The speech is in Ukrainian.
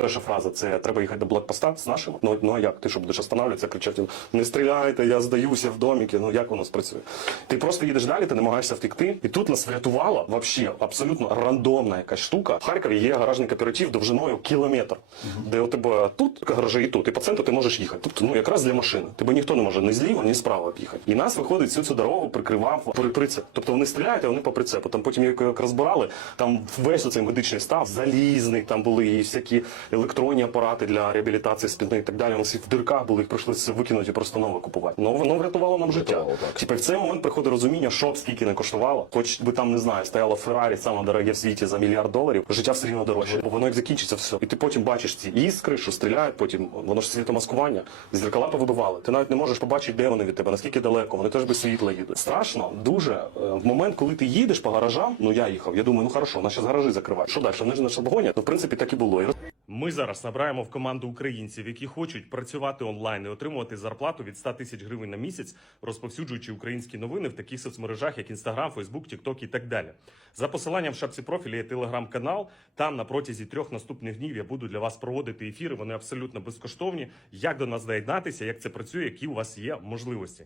Перша фраза це треба їхати до блокпоста з нашими. Ну, ну а як? Ти що будеш останавливатися, кричати, не стріляйте, я здаюся в доміки. Ну як воно спрацює? Ти просто їдеш далі, ти намагаєшся втекти. І тут нас врятувала вообще абсолютно рандомна якась штука. В Харкові є гаражний кооператив довжиною кілометр, де у тебе тут гаражі і тут, і по центру ти можеш їхати. Тобто, ну якраз для машини. Тебе ніхто не може ні зліва, ні справа об'їхати. І нас виходить всю цю дорогу прикривав при- прицеп. Тобто вони стріляють, а вони по прицепу. Там потім як розбирали, там весь оцей медичний став, залізний, там були і всякі електронні апарати для реабілітації спини і так далі. Вони всі в дирках були, їх прийшлося викинути і просто нове купувати. Ну воно врятувало нам життя. Типа в цей момент приходить розуміння, що б скільки не коштувало, хоч би там не знаю, стояло Феррарі саме дороге в світі за мільярд доларів, життя все рівно дорожче, бо воно як закінчиться все. І ти потім бачиш ці іскри, що стріляють, потім воно ж світомаскування, зеркала повибивали. Ти навіть не можеш побачити, де вони від тебе, наскільки далеко, вони теж без світла їдуть. Страшно, дуже Е, в момент, коли ти їдеш по гаражам, ну я їхав. Я думаю, ну хорошо, наші гаражі закривають. Що далі? Вони ж нас обгонять. Ну в принципі так і було. Ми зараз набираємо в команду українців, які хочуть працювати онлайн і отримувати зарплату від 100 тисяч гривень на місяць, розповсюджуючи українські новини в таких соцмережах, як Instagram, Facebook, TikTok і так далі. За посиланням в шапці профілі є телеграм-канал. Там на протязі трьох наступних днів я буду для вас проводити ефіри. Вони абсолютно безкоштовні. Як до нас доєднатися, як це працює, які у вас є можливості.